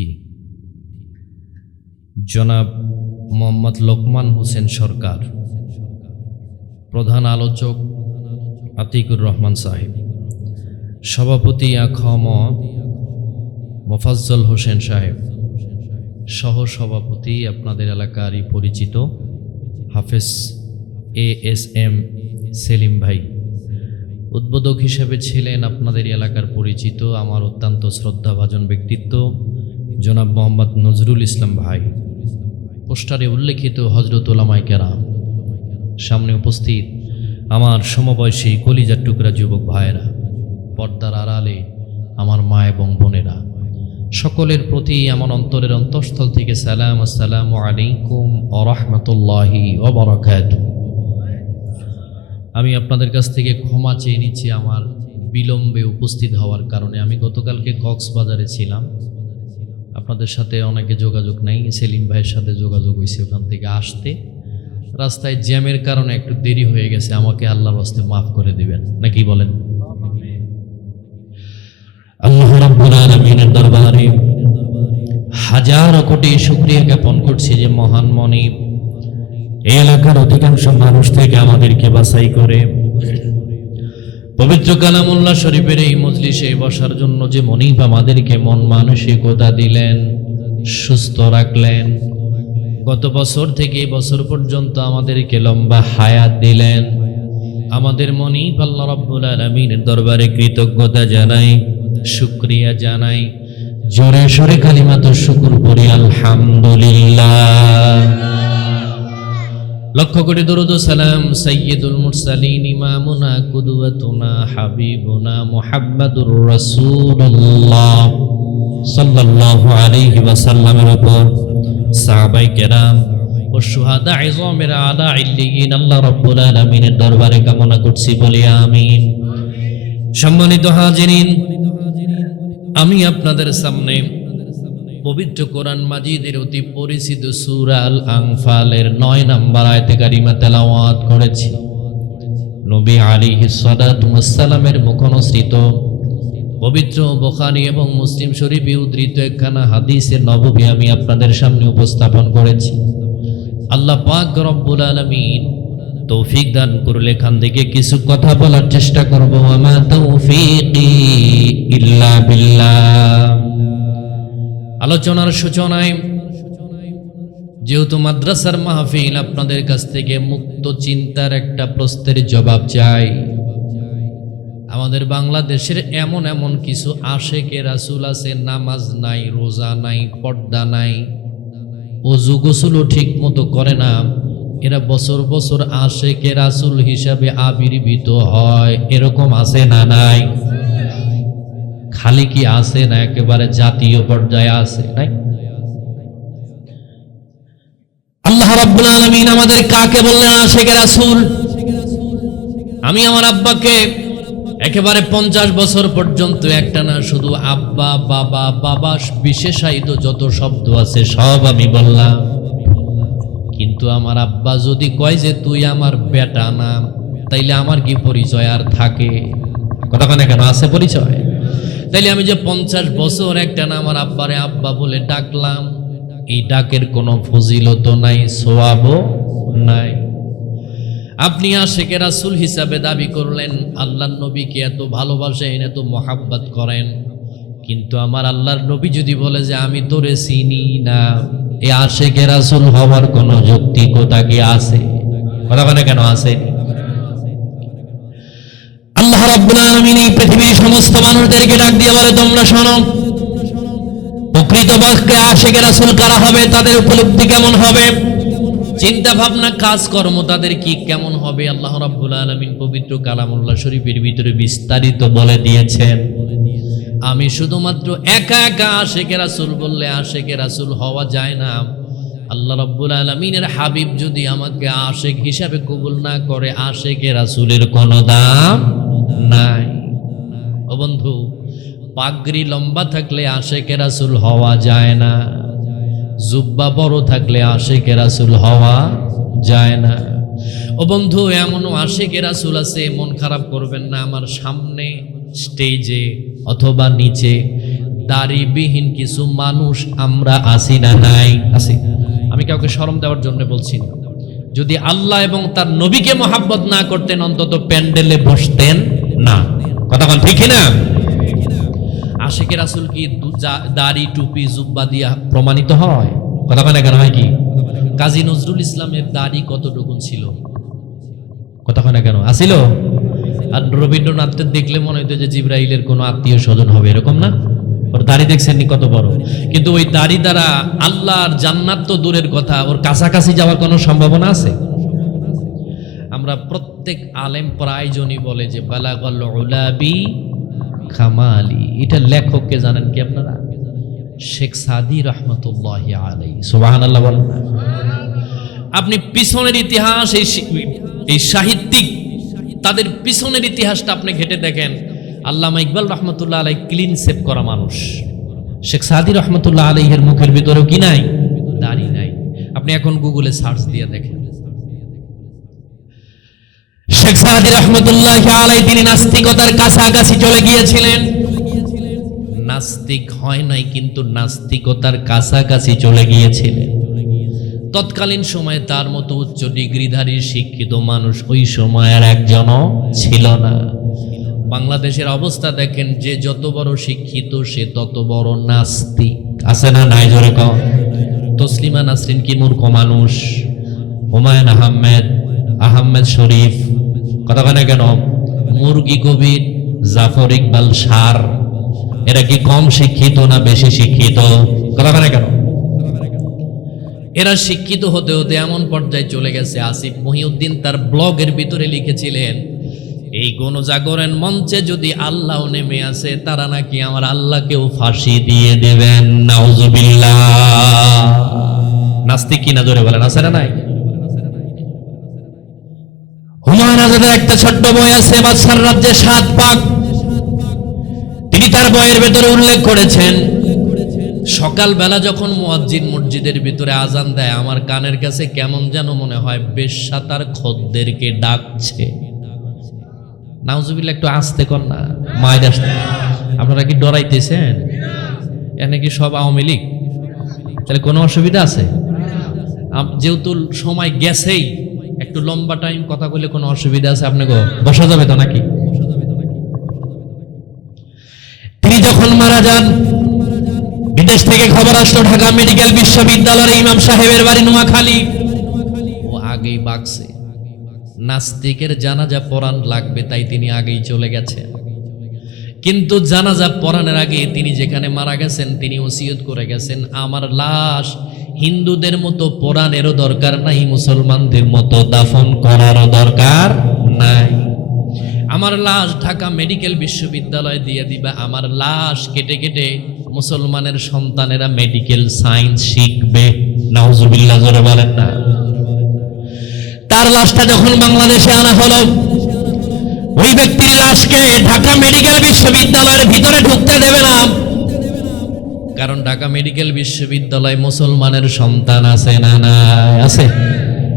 অতিথি জনাব মোহাম্মদ লোকমান হোসেন সরকার, প্রধান আলোচক আতিকুর রহমান সাহেব, সভাপতি আখম মোফাজ্জল হোসেন সাহেব, সহ সভাপতি আপনাদের এলাকারই পরিচিত হাফেজ ASM সেলিম ভাই, উদ্বোধক হিসেবে ছিলেন আপনাদের এলাকার পরিচিত আমার অত্যন্ত শ্রদ্ধাভাজন ব্যক্তিত্ব জনাব মোহাম্মদ নজরুল ইসলাম ভাই, পোস্টারে উল্লেখিত হযরত উলামায়ে কেরাম, সামনে উপস্থিত আমার সমবয়সী কলিজার টুকরা যুবক ভাইয়েরা, পর্দার আড়ালে আমার মা এবং বোনেরা, সকলের প্রতি আমার অন্তরের অন্তঃস্থল থেকে সালাম। আসসালামু আলাইকুম ওয়া রাহমাতুল্লাহি ওয়া বারাকাতুহু। আমি আপনাদের কাছ থেকে ক্ষমা চেয়ে নিচ্ছি আমার বিলম্বে উপস্থিত হওয়ার কারণে। আমি গতকালকে কক্সবাজারে ছিলাম, আপনাদের সাথে অনেকে যোগাযোগ নেই, সেলিম ভাইয়ের সাথে যোগাযোগ হয়েছে ওখান থেকে আসতে, রাস্তায় জ্যামের কারণে একটু দেরি হয়ে গেছে, আমাকে আল্লাহর ওয়াস্তে মাফ করে দিবেন, নাকি বলেন? আল্লাহ রাব্বুল আলামিনের দরবারে হাজার কোটি শুকরিয়া জ্ঞাপন করছি যে মহান মনিব এই এলাকার অধিকাংশ মানুষ থেকে আমাদেরকে বাছাই করে পবিত্র কালামুল্লাহ শরীফের এই মজলিসে বসার জন্য যে মনিব আমাদেরকে মন মানসিকতা দিলেন, সুস্থ রাখলেন, গত বছর থেকে এই বছর পর্যন্ত আমাদেরকে লম্বা হায়াত দিলেন, আমাদের মনিব আল্লাহ রাব্বুল আলামিনের দরবারে কৃতজ্ঞতা জানাই, শুকরিয়া জানাই, জোরে সোরে কালিমাতুশ শুকর পড়ি আলহামদুলিল্লাহ। লক্ষ কোটি দরুদ ও সালাম সাইয়্যিদুল মুরসালিন ইমামুনা কুদওয়াতুনা হাবিবুনা মুহাম্মাদুর রাসূলুল্লাহ সাল্লাল্লাহু আলাইহি ওয়াসাল্লামের উপর, সাহাবায়ে কেরাম ও শুহাদা ইযমের আলা ইল্লিয়িন আল্লাহ রাব্বুল আলামিনের দরবারে কামনা করছি, বলি আমিন। সম্মানিত হাজিরিন, আমি আপনাদের সামনে পবিত্র কোরআন মাজিদের অতি পরিচিত সূরা আল আনফালের 9 নম্বর আয়াতে কারিমা তেলাওয়াত করেছি। নবী আলাইহিস সালাতু ওয়াস সালামের মুখনিসৃত পবিত্র বুখারী এবং মুসলিম শরীফে উদ্ধৃত একখানা হাদিসে নববী আমি আপনাদের সামনে উপস্থাপন করেছি। আল্লাহ পাক রব্বুল আলামিন তৌফিক দান করলে এখান থেকে কিছু কথা বলার চেষ্টা করব। আমা তৌফিকি ইল্লা বিল্লাহ। আলোচনার সূচনায় যেহেতু মাদ্রাসার মাহফিল, আপনাদের কাছ থেকে মুক্ত চিন্তার একটা প্রশ্নের জবাব চাই। আমাদের বাংলাদেশের এমন এমন কিছু আশেকে রাসূল আছে, নামাজ নাই, রোজা নাই, পর্দা নাই, ওযু গোসলও ঠিক মতো করে না, এরা বছর বছর আশেকে রাসূল হিসাবে আবির্ভূত হয়, এরকম আছে না নাই? খালি কি আছে না একেবারে জাতীয় পর্যায়ে আছে? নাই। আল্লাহ রাব্বুল আলামিন আমাদের কাকে বললেন আশিকে রাসূল? আমি আমার আব্বাকে একেবারে 50 বছর পর্যন্ত একটা না শুধু আব্বা, বাবা, বাবা বিশেষায়িত যত শব্দ আছে সব আমি বললাম, কিন্তু আমার আব্বা যদি কয় যে তুই আমার বেটা না, তাইলে আমার কি পরিচয় আর থাকে? কথা কেন কেন আছে পরিচয়? তাইলে আমি যে 50 বছর একটা না আমার আব্বারে আব্বা বলে ডাকলাম, এই ডাকের কোনো ফজিলত নাই, সওয়াবও নাই। আপনি আশিকে রাসূল হিসাবে দাবি করলেন, আল্লাহর নবীকে এত ভালোবাসেন, এত মহাব্বত করেন, কিন্তু আমার আল্লাহর নবী যদি বলে যে আমি তোরে চিনি না, এই আশিকে রাসূল হওয়ার কোনো যৌক্তিকতা কি আছে? কথা কেন আছে? আল্লাহ রাব্বুল আলামিন এই পৃথিবীর সমস্ত মানুষদেরকে ডাক দিয়ে বলে, তোমরা শোনো, প্রকৃত পক্ষে আশিকে রাসূল কারা হবে, তাদের উপলব্ধি কেমন হবে, চিন্তা ভাবনা কাজকর্ম তাদের কি কেমন হবে, আল্লাহ রাব্বুল আলামিন পবিত্র কালামুল্লাহ শরীফের ভিতরে বিস্তারিত বলে দিয়েছেন। আমি শুধুমাত্র একা একা আশিকে রাসূল বললে আশিকে রাসূল হওয়া যায় না। আল্লাহ রাব্বুল আলামিনের হাবিব যদি আমাকে আশিক হিসাবে কবুল না করে, আশিকে রাসূলের কোনো দাম নাই। ও বন্ধু, পাগড়ি লম্বা থাকলে আশিকে রাসূল হওয়া যায় না, জুব্বা বড় থাকলে আশিকে রাসূল হওয়া যায় না। ও বন্ধু, এমনও আশিকে রাসূল আছে, মন খারাপ করবেন না, আমার সামনে স্টেজে অথবা নিচে দাড়িবিহীন কিছু মানুষ আমরা আছি না নাই? আছি। আমি কাউকে শরম দেওয়ার জন্য বলছি না। যদি আল্লাহ এবং তার নবীকে মহাব্বত না করতেন অন্তত প্যান্ডেলে বসতেন না। কথা বল ঠিক না? আশিকে রাসূল কি দাড়ি টুপি জুব্বা দিয়া প্রমাণিত হয়? কথা বলে কেন হয় কি? কাজী নজরুল ইসলামের দাড়ি কতটুকু ছিল? কথা বলে কেন আসিল? আর রবীন্দ্রনাথকে দেখলে মনে হইতো যে জিবরাইলের কোনো আত্মীয় স্বজন হবে, এরকম না? ওর দাড়ি দেখছেন নি কত বড়? কিন্তু ওই দাড়ি দ্বারা আল্লাহর জান্নাত তো দূরের কথা, ওর কাছাকাছি যাওয়ার কোনো সম্ভাবনা আছে? আমরা প্রত্যেক আলেম প্রায়জনই বলে যে বালাগাল উলাবি কামালি। এটা লেখককে জানেন কি আপনারা? শেখ সাদি রহমতুল্লাহি আলাইহি। সুবহানাল্লাহ বলেন। আপনি পিছনের ইতিহাস, এই সাহিত্যিক তাদের পিছনের ইতিহাসটা আপনি ঘেটে দেখেন। আল্লামা ইকবাল রহমতুল্লাহ আলাইহি ক্লিন সেভ করা মানুষ। শেখ সাদি রহমতুল্লাহ আলাইহির মুখের ভিতরেও কি নাই? দাড়ি নাই। আপনি এখন গুগলে সার্চ দিয়ে দেখেন। শেখ সাদি রহমতুল্লাহ আলাইহি তিনি নাস্তিকতার কাছাকাছি চলে গিয়েছিলেন। নাস্তিক হয় নাই, কিন্তু নাস্তিকতার কাছাকাছি চলে গিয়েছিলেন। তৎকালীন সময়ে তার মতো উচ্চ ডিগ্রিধারী শিক্ষিত মানুষ ওই সময়ের একজনও ছিল না। বাংলাদেশের অবস্থা দেখেন, যে যত বড় শিক্ষিত সে তত বড় নাস্তিক। আছে না নাই? জোরে কও। তসলিমা নাসরিন কি মূর্খ মানুষ? হুমায়ুন আহমেদ শরীফ, কথা বলে কেন? মুরগি কবির, জাফর ইকবাল সার, এরা কি কম শিক্ষিত না বেশি শিক্ষিত? কথা বলে কেন? এরা শিক্ষিত হতে হতে এমন পর্যায়ে চলে গেছে, আসিফ মহিউদ্দিন তার ব্লগের ভিতরে লিখেছিলেন, এই গণজাগরণ মঞ্চে যদি আল্লাহ নেমে আসে তারা নাকি আমার আল্লাহকেও ফাঁসি দিয়ে দেবেন। নাউজুবিল্লাহ। নাস্তিক কি না? জোরে বলেন। আছে না নাই? হুমায়ুন আজাদের একটা ছোট্ট বই আছে, বাদশার রাজ্যে 7 পাক। তিনি তার বইয়ের ভেতরে উল্লেখ করেছেন, সকালবেলা যখন মুয়াজ্জিন মসজিদের ভিতরে আজান দেয়, আমার কানের কাছে কেমন যেন মনে হয় বেশ্যা তার খদ্দেরকে ডাকছে। নাউজুবিল্লাহ। একটু আস্তে কর না, মায়ের আসতে। আপনারা কি ডরাইতেছেন? এনে কি সব আওয়ামী লীগ? তাহলে কোনো অসুবিধা আছে? যেহেতু সময় গেছেই, একটু লম্বা টাইম কথা বলে কোনো অসুবিধা আছে? আপনাকে বসা যাবে তো নাকি? তিনি যখন মারা যান, বিদেশ থেকে খবর আসলো ঢাকা মেডিকেল বিশ্ববিদ্যালয়ের ইমাম সাহেবের বাড়ি নোয়াখালী। ও আগেই বাগছে, নাস্তিকের জানাজা পড়ান লাগবে, তাই তিনি আগেই চলে গেছেন। কিন্তু জানাজা পড়ানোর আগে তিনি যেখানে মারা গেছেন তিনি ওসিয়ত করে গেছেন, আমার লাশ হিন্দুদের মতো পোড়ানেরও দরকার নাই, মুসলমানদের মতো দাফন করারও দরকার নাই। আমার লাশ ঢাকা মেডিকেল বিশ্ববিদ্যালয়ে দিয়ে দিবা। আমার লাশ কেটে কেটে মুসলমানের সন্তানেরা মেডিকেল সায়েন্স শিখবে। নাউজুবিল্লাহ। জোরে বলেন না। তার লাশটা যখন বাংলাদেশে আনা হলো, ওই ব্যক্তির লাশকে ঢাকা মেডিকেল বিশ্ববিদ্যালয়ের ভিতরে ঢুকতে দেবে না, কারণ ঢাকা মেডিকেল বিশ্ববিদ্যালয় মুসলমানের সন্তান আছে না নাই? আছে।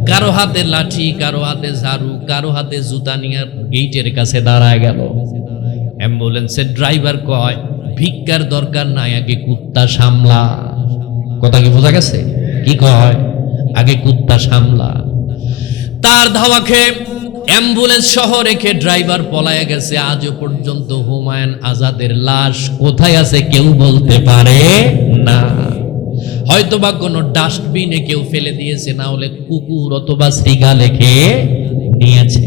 কারো হাতে লাঠি, কারো হাতে ঝাড়ু, কারো হাতে জুতা নিয়ে গেটের কাছে দাঁড়ায় গেল। অ্যাম্বুলেন্সের ড্রাইভার কয়, ভিক্ষার দরকার নাই, আগে কুত্তা সামলা। কথা কি বোঝা গেছে? কি কয়? আগে কুত্তা সামলা। তার ধাওয়া খেয়ে অ্যাম্বুলেন্স সহ রেখে ড্রাইভার পলায়ে গেছে। আজও পর্যন্ত হুমায়ুন আজাদের লাশ কোথায় আছে কেউ বলতে পারে না। হয়তোবা কোনো ডাস্টবিনে কেউ ফেলে দিয়েছে, না হলে কুকুর অথবা শ্রীগালে খেয়ে নিয়েছে।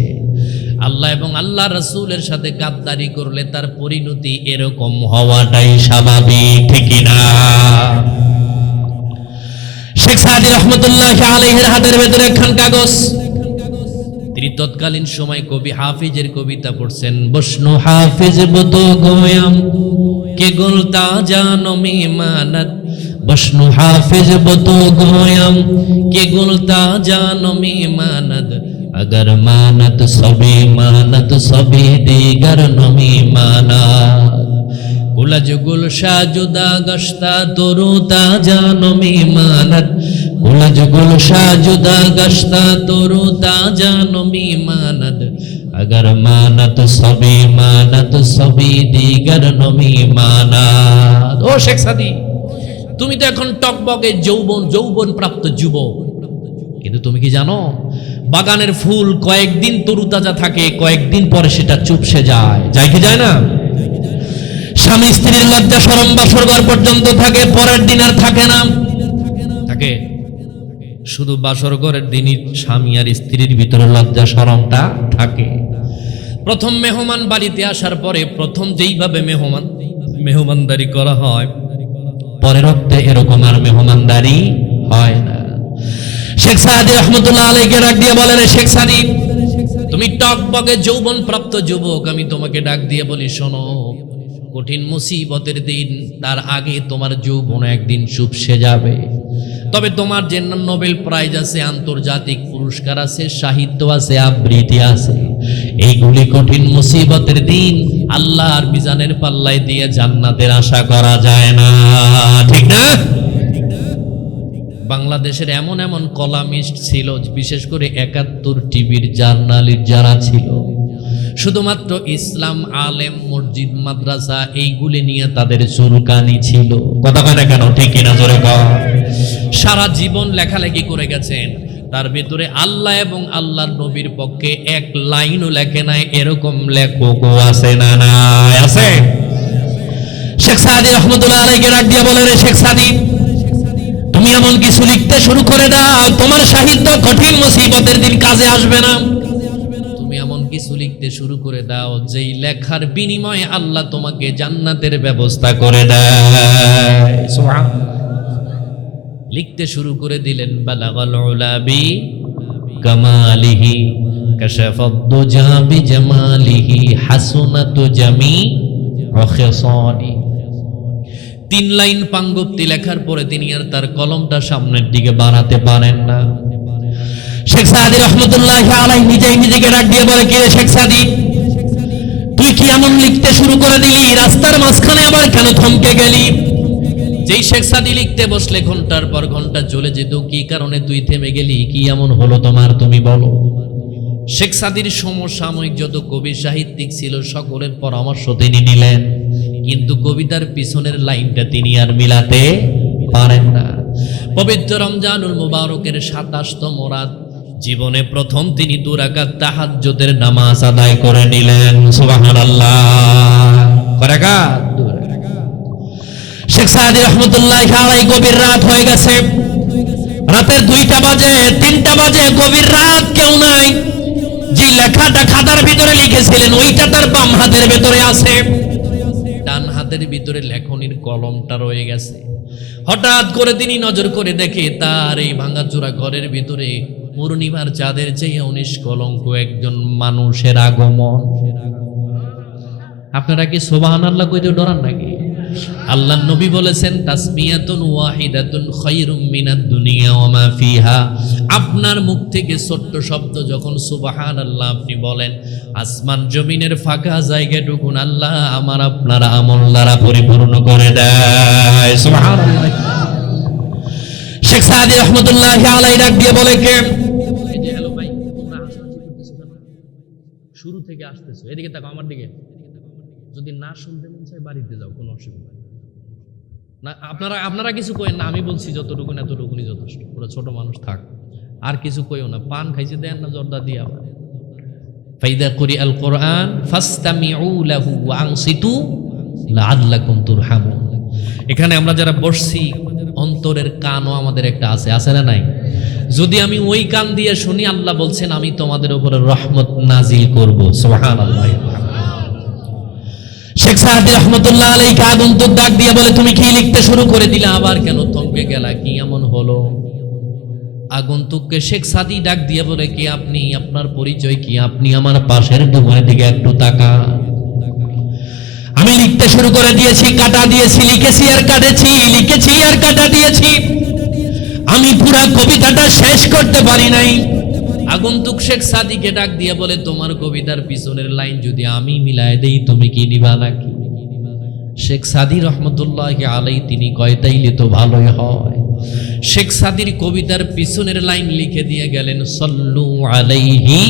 আল্লাহ এবং আল্লাহ রাসূলের সাথে গাদ্দারি করলে তার পরিণতি এরকম হওয়াটাই স্বাভাবিক, ঠিক না? শেখ সাদি রহমতুল্লাহ আলাইহির হাতের ভেতরে একখান কাগজ। তিনি তৎকালীন সময় কবি হাফিজের কবিতা পড়ছেন, বসনু হাফিজ বতো গোয়াম কে গুলতা জানো মিমানত, বসনু হাফিজ বতো গোয়াম কে গুলতা জানো মিমানত, अगर मानत सभी दीगर नमी मानत, गुलज गुलशा जुदा गश्ता तोरुता जानमी मानत, गुलज गुलशा जुदा गश्ता तोरुता जानमी मानत, अगर मानत सभी दीगर नमी मानात। ও শেখ সাদী, তুমি তো এখন টকবগে যৌবন প্রাপ্ত যুবক, কিন্তু তুমি কি জানো বাগানের ফুল কয়েকদিন তরুতাজা থাকে, কয়েকদিন পরে সেটা চুপসে যায়, যায় কি যায় না? স্বামী স্ত্রীর লজ্জা শরম বাসর ঘর পর্যন্ত থাকে, পরের দিন আর থাকে না। থাকে শুধু বাসর ঘরের দিনই স্বামী আর স্ত্রীর ভিতরে লজ্জা শরমটা থাকে। প্রথম মেহমান বাড়িতে আসার পরে প্রথম যেইভাবে মেহমানদারি করা হয়, পরের রক্তে এরকম আর মেহমানদারি হয় না। শেখ সাদী রহমতুল্লাহ আলাইহিকে ডাক দিয়ে বলেন, শেখ সাদী, তুমি টকবগে যৌবন প্রাপ্ত যুবক, আমি তোমাকে ডাক দিয়ে বলি, শোনো, কঠিন মুসিবতের দিন, তার আগে তোমার যৌবন একদিন চুপসে যাবে। তবে তোমার যে নোবেল প্রাইজ আছে, আন্তর্জাতিক পুরস্কার আছে, সাহিত্য আছে, আবৃত্তি আছে, এইগুলি কঠিন মুসিবতের দিন আল্লাহর মিজানের পাল্লায় দিয়ে জান্নাতের আশা করা যায় না, ঠিক না? বাংলাদেশের এমন এমন কলামিস্ট ছিল, বিশেষ করে ৭১ টিভির জার্নালিস্ট যারা ছিল, শুধুমাত্র ইসলাম, আলেম, মসজিদ, মাদ্রাসা এইগুলি নিয়ে তাদের চুলকানি ছিল। কথা কয় না কেন? ঠিক কিনা জোরে কর। সারা জীবন লেখালেখি করে গেছেন, তার ভিতরে আল্লাহ এবং আল্লাহর নবীর পক্ষে এক লাইনও লেখে নাই, এরকম লেখকও আছে না? নাই, আছে। শেখ সাদী রহমতুল্লাহ আলাইহিকে ডাক দিয়ে বলেন, শেখ সাদী, তুমি এমন কিছু লিখতে শুরু করে দাও, তোমার সাহিত্য কঠিন মুসিবতের দিন কাজে আসবে না। তুমি এমন কিছু লিখতে শুরু করে দাও, যেই লেখার বিনিময়ে আল্লাহ তোমাকে জান্নাতের ব্যবস্থা করে দেয়। সুবহানাল্লাহ। লিখতে শুরু করে দিলেন, বালাগাল উলা বি কামালিহি কাশাফাদ দুজা বিজামালিহি হাসুনাতু জামি রখিসানি। ৩ লাইন পাঙ্গুপ্তি লেখার পরে তিনি আর তার কলমটা সামনের দিকে বাড়াতে পারেন না। শেখ সাদী রহমতুল্লাহি আলাইহি নিজেকে ডাক দিয়ে বলে, কি রে শেখ সাদী, তুই কি এমন লিখতে শুরু করে দিলি, রাস্তার মাঝখানে আবার কেন থমকে গেলি? যেই শেখ সাদী লিখতে বসলে ঘন্টার পর ঘন্টা চলে যেত, কি কারণে তুই থেমে গেলি, কি এমন হলো তোমার, তুমি বলো। শেখ সাদীর সমসাময়িক যত কবি সাহিত্যিক ছিল, সকলের পরামর্শ তিনি নিলেন, কিন্তু কবিতার পিছনের লাইনটা তিনি আর মিলাতে পারেন না। পবিত্র রমজানুল মুবারকের ২৭তম রাত, জীবনে প্রথম তিনি ২ রাকাত তাহাজ্জুদের নামাজ আদায় করে নিলেন। সুবহানাল্লাহ। কয় রাকাত? 2 রাকাত। শেখ সাদী রাহমাতুল্লাহি আলাইহি, গভীর রাত হয়ে গেছে, রাতের 2টা বাজে, 3টা বাজে, গভীর রাত, কেউ নাই। যে লেখাটা খাতার ভিতরে লিখেছিলেন ওইটা তার বাম হাতের ভিতরে আছে, ডান হাতের ভিতরে লেখনির কলমটা রয়ে গেছে। হঠাৎ করে তিনি নজর করে দেখে তার এই ভাঙাচোরা ঘরের ভিতরে পূর্ণিমার চাঁদের চেয়ে 19 কলঙ্ক একজন মানুষের আগমন। আপনারা কি সুবহানাল্লাহ কইতে ডরান নাকি? আল্লাহর নবী বলেছেন, তাসমিয়াতুন ওয়াহিদাতুন খায়রুম মিনাদ দুনিয়া ওয়া মা ফিহা। আপনার মুখ থেকে ছোট্ট শব্দ যখন সুবহানাল্লাহ আপনি বলেন, আসমান জমিনের ফাঁকা জায়গাটুকুন আল্লাহ আমার আপনার আমল দ্বারা পরিপূর্ণ করে দেয়। সুবহানাল্লাহ। শেখ সাদী রাহমাতুল্লাহি আলাইহি ডাক দিয়ে বলে, কে? এই যে, হ্যালো ভাই, তোমরা হাসাহাসি করতেছো কেন? শুরু থেকে আসতেছো, এদিকে তাকাও, আমার দিকে। যদি না শুনতে মন চায় বাড়িতে যাও, কোনো অসুবিধা না। আপনারা কিছু কইেন না, আমি বলছি যতটুকু এতটুকুনি যথেষ্ট। ওরা ছোট মানুষ, থাক, আর কিছু কইও না। পান খাইছে দেন না, জর্দা দিয়া। ফাইদা কুরিআল কুরআন ফাসতামিউ লাহু ওয়া আনসিতু লাআল্লাকুম তুরহামুন। এখানে আমরা যারা বসছি, অন্তরের কানও আমাদের একটা আছে, আছে না নাই? যদি আমি ওই কান দিয়ে শুনি, আল্লাহ বলছেন আমি তোমাদের উপরে রহমত নাজিল করব। সুবহানাল্লাহ। শেখ সাদী রাহমাতুল্লাহ আলাইহি আগন্তুক ডাক দিয়ে বলে, তুমি কি লিখতে শুরু করে দিলা, আবার কেন থমকে গেলা, কি এমন হলো? আগন্তুককে শেখ সাদী ডাক দিয়ে বলে, কি আপনি, আপনার পরিচয় কি? আপনি আমার পাশের দোকানের দিকে একটু তাকান। আমি লিখতে শুরু করে দিয়েছি, কাটা দিয়েছি, লিখেছি আর কাটেছি, লিখেছি আর কাটা দিয়েছি, আমি পুরা কবিতাটা শেষ করতে পারি নাই। আগন্তুক শেখ সাদীকে ডাক দিয়ে বলে, তোমার কবিতার পিছনের লাইন যদি আমি মিলাই দেই, তুমি কি নিবা নাকি? শেখ সাদী রহমতুল্লাহি আলাইহি তিনি কয়, তাইলে তো ভালোই হয়। শেখ সাদির কবিতার পিছনের লাইন লিখে দিয়ে গেলেন, সল্লু আলাইহি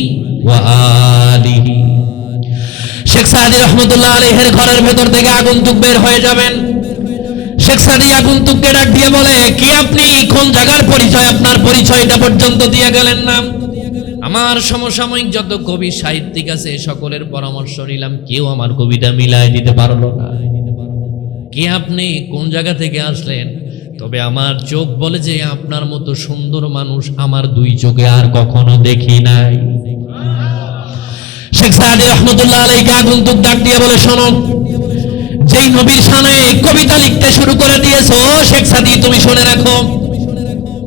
ওয়া আলিহি। শেখ সাদি রহমতুল্লাহ আলাইহির ঘরের ভেতর থেকে আগন্তুক বের হয়ে যাবেন। শেখ সাদি আগন্তুককে ডাক দিয়ে বলে, কি আপনি কোন জায়গার পরিচয়? আপনার পরিচয়টা পর্যন্ত দিয়ে গেলেন না। আমার সমসাময়িক যত কবি সাহিত্যিক আছে সকলের পরামর্শ নিলাম, কেউ আমার কবিতা মিলাই দিতে পারলো না। কি আপনি কোন জায়গা থেকে আসলেন? তবে আমার চোখ বলে যে আপনার মতো সুন্দর মানুষ আমার দুই চোখে আর কখনো দেখি নাই। শেখ সাদি রহমতুল্লাহ আলাইহি আগন্তুক ডাক দিয়ে বলে, শোনো, যেই নবীর শানে কবিতা লিখতে শুরু করে দিয়েছো শেখ সাদি, তুমি শুনে রাখো,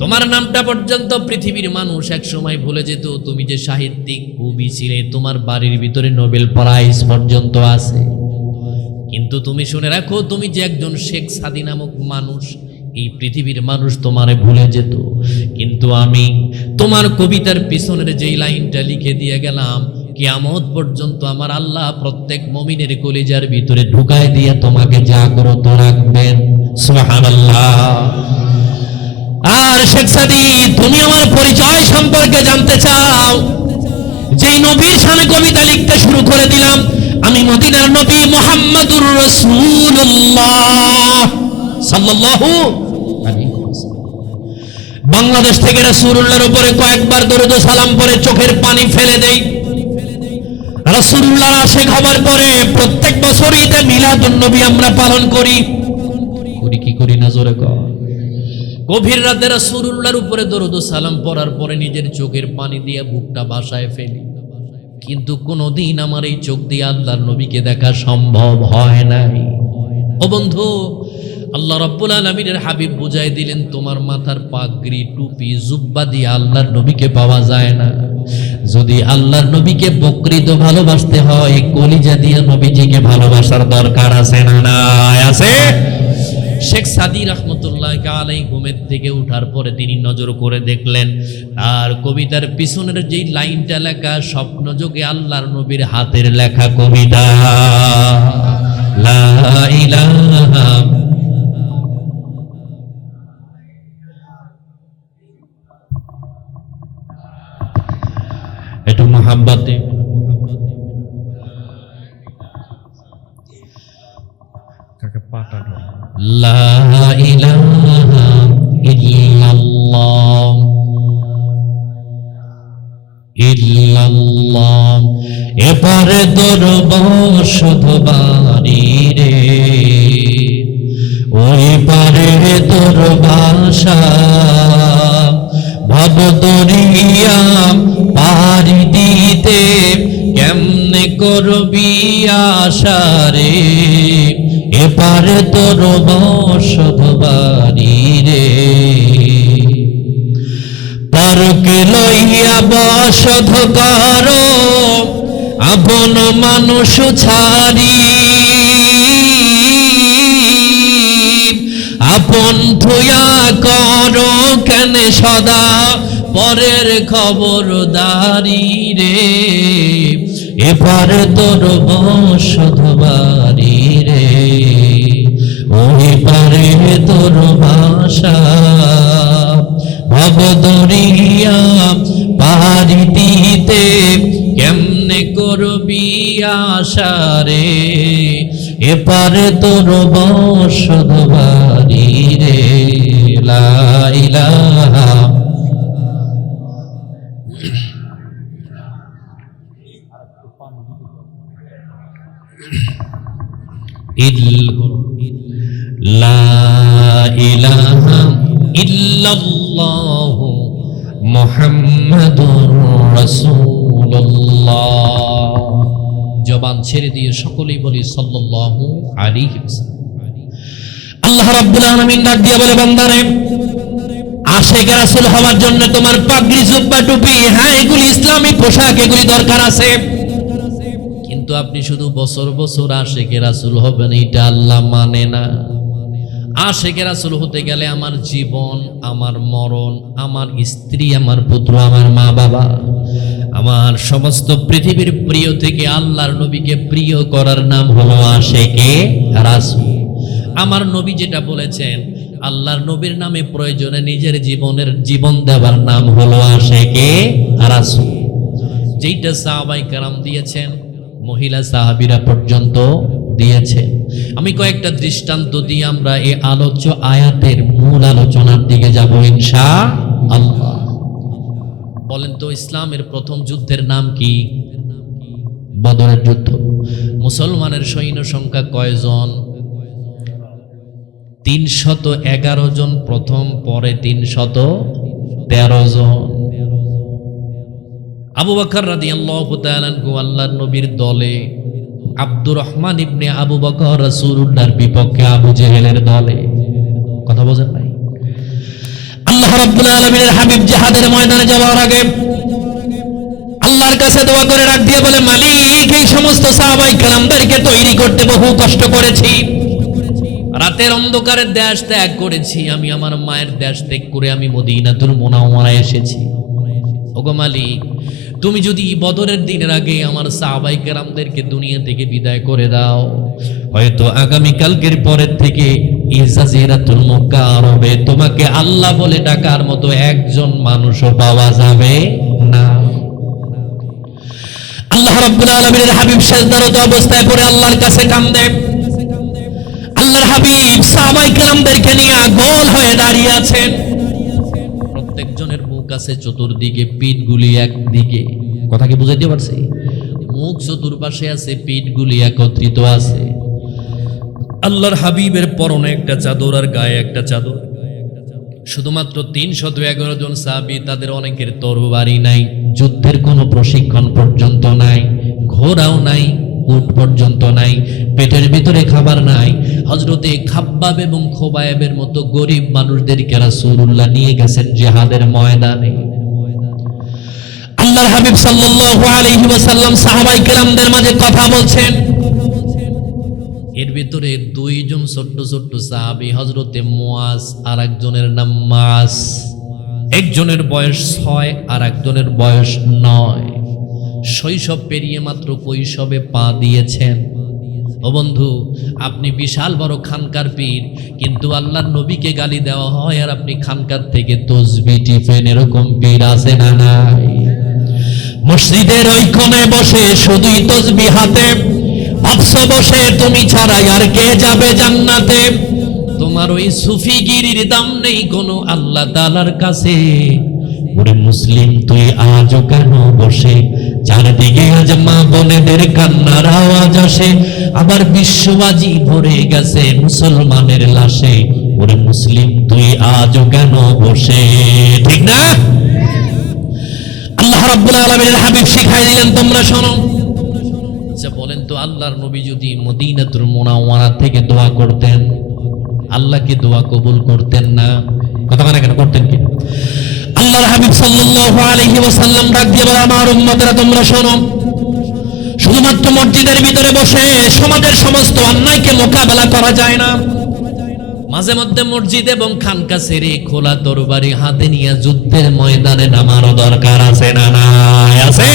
তোমার নামটা পর্যন্ত পৃথিবীর মানুষ এক সময় ভুলে যেত। তুমি যে সাহিত্যিক কবি ছিলে, তোমার বাড়ির ভিতরে নোবেল প্রাইজ পর্যন্ত আছে। কিন্তু তুমি শুনে রাখো, তুমি যে একজন শেখ সাদি নামক মানুষ, এই পৃথিবীর মানুষ তোমারে ভুলে যেত। কিন্তু আমি তোমার কবিতার পিছনের যেই লাইনটা লিখে দিয়ে গেলাম, কিয়ামত পর্যন্ত আমার আল্লাহ প্রত্যেক মুমিনের কলিজার ভিতরে ঢুকায় দিয়ে তোমাকে জাগ্রত রাখবেন। সুবহানাল্লাহ। আর শেখ সাদি, তুমি আমার পরিচয় সম্পর্কে জানতে চাও? যেই নবীর শানে কবিতা লিখতে শুরু করে দিলাম, আমি মদিনার নবী মুহাম্মাদুর রাসূলুল্লাহ সাল্লাল্লাহু আলাইহি ওয়াসাল্লাম। বাংলাদেশ থেকে রাসূলুল্লাহর উপরে কয়েকবার দরুদ ও সালাম পড়ে চোখের পানি ফেলে দেই। রাসূলুল্লাহর আশিক হবার পরে প্রত্যেক বছর ঈদে মিলাদুন নবী আমরা পালন করি। কি করি না, জোরে কর। গভীর রাতে রাসূলুল্লাহর উপরে দরুদ ও সালাম পড়ার পরে নিজের চোখের পানি দিয়ে বুকটা ভাসায় ফেলি। কিন্তু কোনোদিন আমার এই চোখ দিয়ে আল্লাহর নবীকে দেখা সম্ভব হয় নাই। ও বন্ধু, আল্লাহ রাব্বুল আলামিনের হাবিব বুঝাই দিলেন, তোমার মাথার পাগড়ি, টুপি, জুব্বা দিয়ে আল্লাহর নবীকে পাওয়া যায় না। যদি আল্লাহর নবীকে প্রকৃত ভালোবাসতে হয়, কলিজা দিয়ে নবীজিকে ভালোবাসার দরকার আছে না নাই? আছে। শেখ সাদি রহমতুল্লাহ আলাইহি ঘুমের থেকে উঠার পরে তিনি নজর করে দেখলেন, আর কবিতার পিছনের যেই লাইনটা লেখা, স্বপ্ন যোগে আল্লাহর নবীর হাতের লেখা কবিতা, লা ইলাহা একটু মোহাব্বতে কাকে পাঠানো, লা ইলাহা ইল্লাল্লাহ ইল্লাল্লাহ। এপারে দরবার শুধু বাড়ি রে, ওই পারে তোর ভাষা, ভব দরিয়া পারি দিতে কেমনে করবি আশা রে, এপারে তোর বসত বাড়ি রে। পরকে লইয়া বসত করো আপন মানুষ ছাড়ি, আপন থুয়া করো কেন সদা পরের খবরদারি রে, এবার তোর বসত বাড়ি রে, ওই পারে তোর ভাষা, ভব দরিয়া পারি দিতে কেমনে করবি আশা রে, এপারে তোর বসত বাড়ি রে। লা ইলাহা ইল্লাল্লাহু মুহাম্মাদুর রাসূলুল্লাহ। জবান ছেড়ে দিয়ে সকলেই বলি সাল্লাল্লাহু আলাইহি ওয়াসাল্লাম। আল্লাহ রাব্বুল আলামিন ডাক দিয়ে বলে, বান্দারে, আশিক রাসূল হওয়ার জন্য তোমার পাগড়ি, জুব্বা, টুপি, হ্যাঁ এগুলি ইসলামী পোশাক, এগুলি দরকার আছে। কিন্তু আপনি শুধু বছর বছর আশিক রাসূল হবেন, এটা আল্লাহ মানে না। আশিক রাসূল হতে গেলে আমার জীবন, আমার মরণ, আমার স্ত্রী, আমার পুত্র, আমার মা বাবা, আমার সমস্ত পৃথিবীর প্রিয় থেকে আল্লাহর নবীকে প্রিয় করার নাম হলো আশিকে রাসূল। আমার নবী যেটা বলেছেন, আল্লাহর নবীর নামে প্রয়োজনে নিজের জীবন দেওয়ার নাম হলো আশেকে রাসূল। যেইটা সাহাবায়ে কেরাম দিয়েছেন, মহিলা সাহাবীরা পর্যন্ত দিয়েছে। আমি কয়েকটা দৃষ্টান্ত দিয়ে আমরা এই আলোচ্য আয়াতের মূল আলোচনার দিকে যাব ইনশাআল্লাহ। বলেন তো, ইসলামের প্রথম যুদ্ধের নাম কি? বদরের যুদ্ধ। মুসলমানের সৈন্য সংখ্যা কয়জন? 311 জন প্রথম, পরে 313 জন। আবু বকর রাদিয়াল্লাহু তাআলা আনহু আল্লাহর নবীর দলে, আব্দুর রহমান ইবনে আবু বকর রাসূলুল্লাহর বিপক্ষে আবু জেহেলের দলে। কথা বোঝেন নাই? আল্লাহ রাব্বুল আলামিনের হাবিব জিহাদের ময়দানে যাওয়ার আগে আল্লাহর কাছে দোয়া করে ডাক দিয়ে বলে, মালিক, এই সমস্ত সাহাবায়ে কেরামদেরকে তৈরি করতে বহু কষ্ট করেছি, রাতের অন্ধকারে দেশ ত্যাগ করেছি, আমি আমার মায়ের দেশ ত্যাগ করে আমি মদিনাতুল মুনাওয়ারায় এসেছি। ওগো মালিক, তুমি যদি বদরের দিনের আগে আমার সাহাবায়ে কেরামদেরকে দুনিয়া থেকে বিদায় করে দাও, হয়তো আগামী কালকের পরের থেকে ইজাজিরাতুল মুকাররবে তোমাকে আল্লাহ বলে ডাকার মতো একজন মানুষও পাওয়া যাবে না। আল্লাহ রাব্বুল আলামিনের হাবিব সিজদারত অবস্থায় পড়ে আল্লাহর কাছে কান্দে। আল্লাহর হাবিব সাহাবায়ে কেরামদেরকে নিয়ে গোল হয়ে দাঁড়িয়ে আছেন। প্রত্যেকজনের মুখ আছে চতুর্দিকে, পিঠগুলি একদিকে। কথা কি বুঝাইতে পারছি? মুখ চতুর্পাশে আছে, পিঠগুলি একত্রিত আছে। আল্লাহর হাবিবের পরনে একটা চাদর আর গায়ে একটা চাদর। শুধুমাত্র 311 জন সাহাবী, তাদের অনেকের তরবারি নাই, যুদ্ধের কোনো প্রশিক্ষণ পর্যন্ত নাই, ঘোড়াও নাই, উট পর্যন্ত নাই, পেটের ভিতরে খাবার নাই। হযরতে খাব্বাব এবং খোবায়েবের মতো গরিব মানুষদেরকে রাসূলুল্লাহ নিয়ে গেছেন জিহাদের ময়দানে। আল্লাহর হাবিব সাল্লাল্লাহু আলাইহি ওয়াসাল্লাম সাহাবায়ে কেরামদের মাঝে কথা বলছেন। এর ভিতরে দুইজন ছোট্ট ছোট্ট সাহাবী, হযরতে মুআজ আর একজনের নাম মাস। একজনের বয়স 6 আর একজনের বয়স 9। শৈশব পেরিয়ে মাত্র কৈশবে পা দিয়েছেন। ও বন্ধু, আপনি বিশাল বড় খানকার পীর, কিন্তু আল্লাহর নবীকে গালি দেওয়া হয় আর আপনি খানকার থেকে তসবিহ টিপেন, এরকম পীর আছে না নাই? মসজিদের ওই কোণে বসে শুধুই তসবিহ হাতে ভাবছো বসে তুমি ছাড়া আর কে যাবে জান্নাতে। তোমার ওই সুফিগিরির দাম নেই কোনো আল্লাহ তাআলার কাছে। ওরে মুসলিম, তুই আজও কেন বসে? চারদিকে আজ মা বোনেদের কান্নার আওয়াজ আসে, আবার বিশ্ববাজি ভরে গেছে মুসলমানের লাশে। ওরে মুসলিম, তুই আজও কেন বসে? ঠিক না? আল্লাহ রাব্বুল আলামিনের হাবিব শিখাই দিলেন, তোমরা শোনো। আচ্ছা বলেন তো, আল্লাহর নবী যদি মদিনাতুল মুনাওয়ারা থেকে দোয়া করতেন, আল্লাহ কি দোয়া কবুল করতেন না? কথা বলেন কেন, করতেন কি? আল্লাহর হাবিব সাল্লাল্লাহু আলাইহি ওয়াসাল্লাম ডাক দিয়ে বলে, আমার উম্মতেরা তোমরা শোনো, শুধুমাত্র মসজিদের ভিতরে বসে সমাজের সমস্ত অন্যায়কে মোকাবেলা করা যায় না। মাঝে মধ্যে মসজিদ এবং খানকা ছেড়ে খোলা তরবারি হাতে নিয়ে যুদ্ধের ময়দানে নামারও দরকার আছে না নাই? আছে।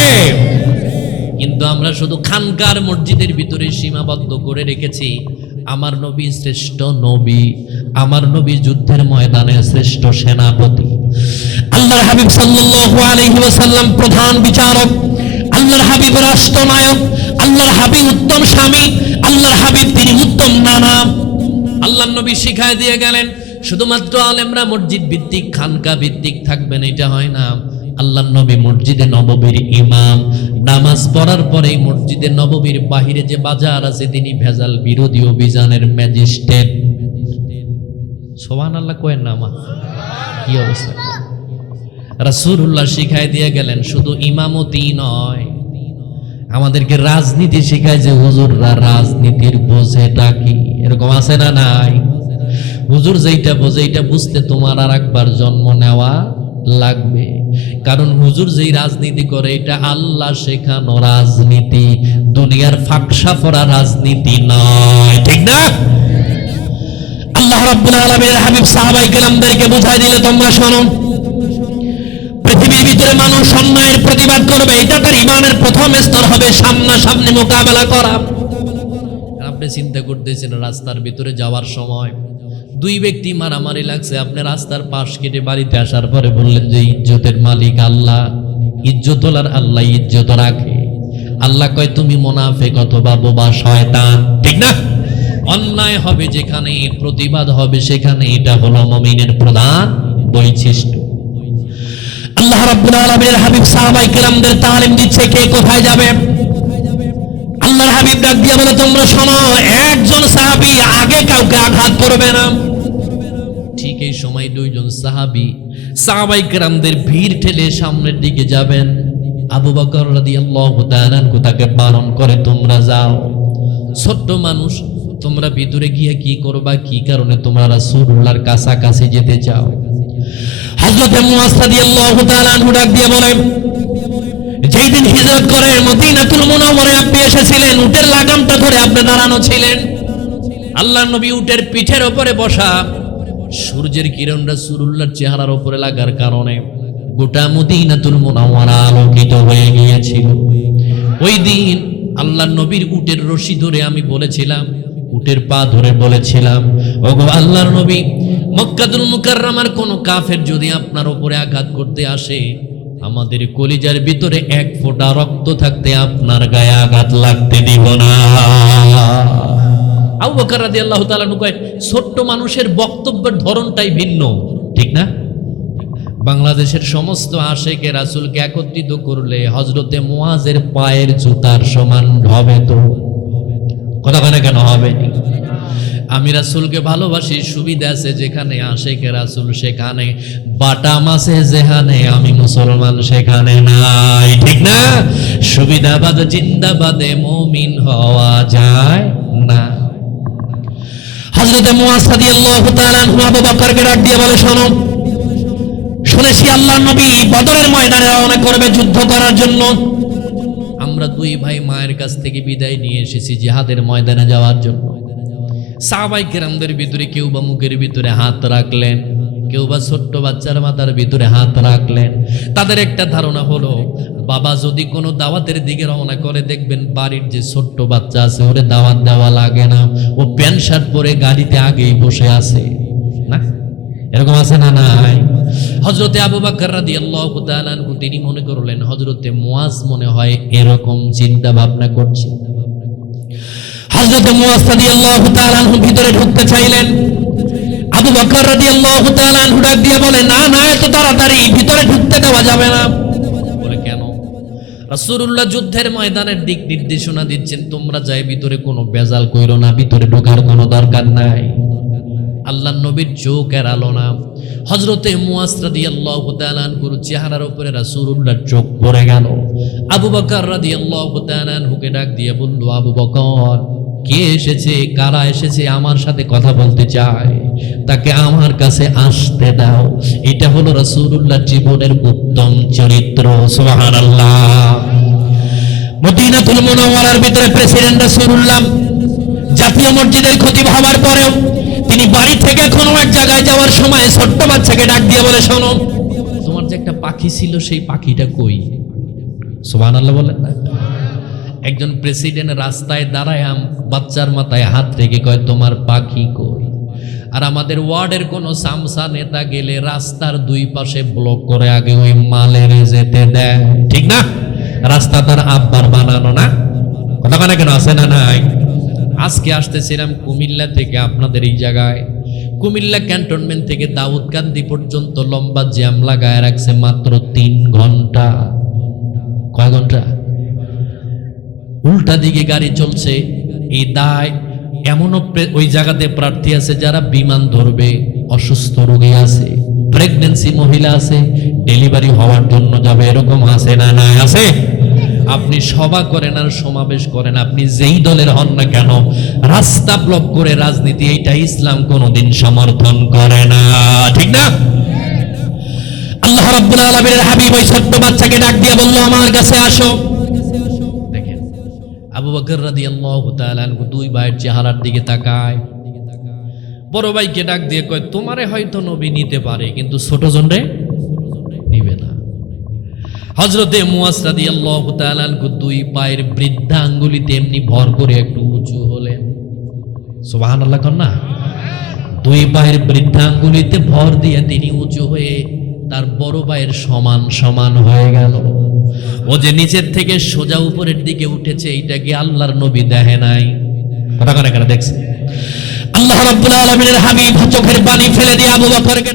কিন্তু আমরা শুধু খানকার মসজিদের ভিতরে সীমাবদ্ধ করে রেখেছি। আমার নবী শ্রেষ্ঠ নবী, আমার নবী যুদ্ধের ময়দানে শ্রেষ্ঠ সেনাপতি। আল্লাহর হাবিব সাল্লাল্লাহু আলাইহি ওয়াসাল্লাম প্রধান বিচারক, আল্লাহর হাবিব রাষ্ট্রনায়ক, আল্লাহর হাবিব উত্তম স্বামী, আল্লাহর হাবিব তিনি উত্তম নানা। আল্লাহর নবী শিখায় দিয়ে গেলেন, শুধুমাত্র আলেমরা মসজিদ ভিত্তিক খানকা ভিত্তিক থাকবেন এটা হয় না। আল্লাহর নবী মসজিদে নববীর ইমাম, নামাজ পড়ার পরেই মসজিদে নববীর বাহিরে যে বাজার আছে তিনি ভেজাল বিরোধী অভিযানের ম্যাজিস্ট্রেট। সুবহানাল্লাহ কয়েন না? মা কি অবস্থা! রাসূলুল্লাহ শিখায় দিয়ে গেলেন, শুধু ইমামতি নয়, আমাদেরকে রাজনীতি শিখায় যে হুজুররা রাজনীতির বোঝেটা কি, এরকম আছে না নাই? হুজুর যেইটা বোঝে এটা বুঝতে তোমার আর একবার জন্ম নেওয়া লাগবে। কারণ হুজুর যেই রাজনীতি করে এটা আল্লাহ শেখানো রাজনীতি, দুনিয়ার ফাঁকসা পড়া রাজনীতি নয়। ঠিক না? আল্লাহ রাব্বুল আলামিনের হাবিব সাহাবায়ে কেরামদেরকে বুঝাই দিলে, তোমরা শোনো, পৃথিবীর ভিতরে মানুষ অন্যায়ের প্রতিবাদ করবে, এটা তার ঈমানের প্রথম স্তর হবে, সামনাসামনি মোকাবেলা করা। আপনি চিন্তা করতেছেন রাস্তার ভিতরে যাওয়ার সময় দুই ব্যক্তি মারামারি লাগছে, আপনি রাস্তার পাশ কেটে বাড়িতে আসার পরে বললেন যে ইজ্জতের মালিক আল্লাহ, ইজ্জত তোলার আল্লাহ ইজ্জত রাখে। আল্লাহ কয় তুমি মুনাফিক অথবা বোবা শয়তান, ঠিক না? অন্যায় হবে যেখানে, প্রতিবাদ হবে সেখানে, এটা হলো মুমিনের প্রধান বৈশিষ্ট্য। আল্লাহ রাব্বুল আলামিনের হাবিব সাহাবায়ে কেরামদের তালিম দিচ্ছে কে কোথায় যাবে। আল্লাহর হাবিব ডাক দিয়ে বলে তোমরা শোনো, একজন সাহাবী আগে কাউকে আঘাত করবে না। ঠিক এই সময় দুইজন সাহাবায়ে কেরামদের ভিড় ঠেলে সামনের দিকে যাবেন। আবু বকর রাদিয়াল্লাহু তাআলা আনহু তাকে বারণ করে তোমরা যাও, ছোট্ট মানুষ, তোমরা ভিতরে গিয়ে কি করবা, কি কারণে তোমরা রাসূলুল্লাহর কাছাকাছি যেতে চাও? হযরত মুআজ রাদিয়াল্লাহু তাআলা আনহু ডাক দিয়ে বলেন, যেই দিন হিজরত করে মদিনাতুল মুনাওয়ারায় আপনি এসেছিলেন, উটের লাগামটা ধরে আপনি দাঁড়ানো ছিলেন। আল্লাহর নবী উটের পিঠের উপরে বসা, সূর্যের কিরণ রাসূলুল্লাহর চেহারার উপরে লাগার কারণে গোটা মদিনাতুল মুনাওয়ারা আলোকিত হয়ে গিয়েছিল। ওই দিন আল্লাহর নবীর উটের রশি ধরে আমি বলেছিলাম, উটের পা ধরে বলেছিলাম, ওগো আল্লাহর নবী, মক্কাতুল মুকাররমার কোন কাফের যদি আপনার উপরে আঘাত করতে আসে, আমাদের কলিজার ভিতরে এক ফোঁটা রক্ত থাকতে আপনার গায়ে আঘাত লাগতে দিব না। আবু বকর রাদিয়াল্লাহু তাআলা আনহু কয়, ছোট্ট মানুষের বক্তব্যের ধরনটাই ভিন্ন, ঠিক না? বাংলাদেশের সমস্ত আশেকে রাসূলকে একত্রিত করলে হযরতে মুআজের পায়ের জুতার সমান হবে তো? কথা বলে কেন হবে? আমি রাসূলকে ভালোবাসি, সুবিধা আছে যেখানে আশেকে রাসূল সেখানে, বাটা মাছে যেখানে আমি মুসলমান সেখানে নাই, ঠিক না? সুবিধাবাদ জিন্দাবাদে মুমিন হওয়া যায় না। হযরতে মুআজ রাদিয়াল্লাহু তাআলা আনহু আবু বকরকে ডাক দিয়ে বলে, শোনো, শুনেছি আল্লাহর নবী বদরের ময়দানে রওনা করবে যুদ্ধ করার জন্য। আমরা দুই ভাই মায়ের কাছ থেকে বিদায় নিয়ে এসেছি জিহাদের ময়দানে যাওয়ার জন্য। সাহাবায়ে কেরামদের ভিতরে কেউ বা মুখের ভিতরে হাত রাখলেন, কেউ বা ছোট্ট বাচ্চার মাথার ভিতরে হাত রাখলেন। তাদের একটা ধারণা হলো, বাবা যদি কোনো দাওয়াতের দিকে রওনা করে, দেখবেন বাড়ির যে ছোট্ট বাচ্চা আছে ওরে দাওয়াত দেওয়া লাগে না, ও প্যান্ট শার্ট পরে গাড়িতে আগেই বসে আছে, না? এরকম আছে না নাই? হযরতে আবু বকর রাদিয়াল্লাহু তাআলা আনহু তিনি মনে করলেন হযরতে মুআজ মনে হয় এরকম চিন্তা ভাবনা করছে। হযরতে মুআজ রাদিয়াল্লাহু তাআলা আনহু ভিতরে ঢুকতে চাইলেন। আবু বকর রাদিয়াল্লাহু তাআলা আনহু ডাক দিয়ে বলে, না না, এত তাড়াতাড়ি ভিতরে ঢুকতে দেওয়া যাবে না। বলে কেন? রাসূলুল্লাহ যুদ্ধের ময়দানের দিক নির্দেশনা দিচ্ছেন, তোমরা যাই ভিতরে কোনো বেজাল কইরো না, ভিতরে ঢোকার কোনো দরকার নাই। আল্লাহর নবীর চোখ এড়ালো না। হযরতে মুআজ রাদিয়াল্লাহু তাআলা আনহুর চেহারার উপরে রাসূলুল্লাহর চোখ পড়ে গেল। আবু বকর রাদিয়াল্লাহু তাআলা আনহুকে ডাক দিয়ে বলল, আবু বকর, কে এসেছে, কারা এসেছে আমার সাথে কথা বলতে চায়, তাকে আমার কাছে আসতে দাও। এটা হলো রাসূলুল্লাহর জীবনের উত্তম চরিত্র। সুবহানাল্লাহ। মদিনাতুল মুনাওয়ারার ভিতরে প্রেসিডেন্ট রাসূলুল্লাহ জাতীয় মসজিদের খতিব হওয়ার পরেও তিনি বাড়ি থেকে কোনো এক জায়গায় যাওয়ার সময় ছোট্ট বাচ্চাকে ডাক দিয়ে বলে, শোনো, তোমার যে একটা পাখি ছিল সেই পাখিটা কই? সুবহানাল্লাহ বলেন না? একজন প্রেসিডেন্ট রাস্তায় দাঁড়ায় বাচ্চার মাথায় হাত রেখে কয়, তোমার পাখি কই? আর আমাদের ওয়ার্ডের কোনো সামসা নেতা গেলে রাস্তার দুই পাশে ব্লক করে আগে ওই মালের যেতে দেয়, ঠিক না? রাস্তা তার আব্বার বানানো, না? কথা কেন কেন আছে না নাই? আজকে আসতেছিলাম কুমিল্লা থেকে আপনাদের এই জায়গায়, কুমিল্লা ক্যান্টনমেন্ট থেকে দাউদকান্দি পর্যন্ত লম্বা জ্যাম লাগায় রাখছে মাত্র 3 ঘন্টা। কয় ঘন্টা? উল্টা দিকে গাড়ি চলছে। এই দায় এমনও ওই জায়গাতে প্রার্থী আছে যারা বিমান ধরবে, অসুস্থ রোগী আছে, প্রেগন্যান্সি মহিলা আছে, ডেলিভারি হওয়ার জন্য যাবে, এরকম আছে না নাই? আছে। আপনি সভা করেন আর সমাবেশ করেন, আপনি যেই দলের হন না কেন, রাস্তা ব্লক করে রাজনীতি, এইটা ইসলাম কোনোদিন সমর্থন করে না, ঠিক না? আল্লাহ রাব্বুল আলামিনের হাবিব ওই ছোট্ট বাচ্চাকে ডাক দিয়ে বলল, আমার কাছে আসো। দেখেন আবু বকর রাদিয়াল্লাহু তাআলা আনহু দুই ভাইয়ের চেহারার দিকে তাকায়। বড় ভাইকে ডাক দিয়ে কয়, তোমারে হয়তো নবী নিতে পারে, কিন্তু ছোট জনরে নিবে না। হযরতে মুআজ রাদিয়াল্লাহু তাআলা আনহু দুই পায়ের বৃদ্ধা আঙ্গুলিতে এমনি ভর করে একটু উঁচু হলেন। সুবহানাল্লাহ কন না? দুই পায়ের বৃদ্ধাঙ্গুলিতে ভর দিয়ে তিনি উঁচু হয়ে তার বড় ভাইয়ের সমান সমান হয়ে গেল। ও যে নিচের থেকে সোজা উপরের দিকে উঠেছে, এইটা কি আল্লাহর নবী দেখে নাই? কথা কেন দেখছে? আল্লাহ রাব্বুল আলামিনের হাবিব চোখের পানি ফেলে দিয়ে আবু বকরকে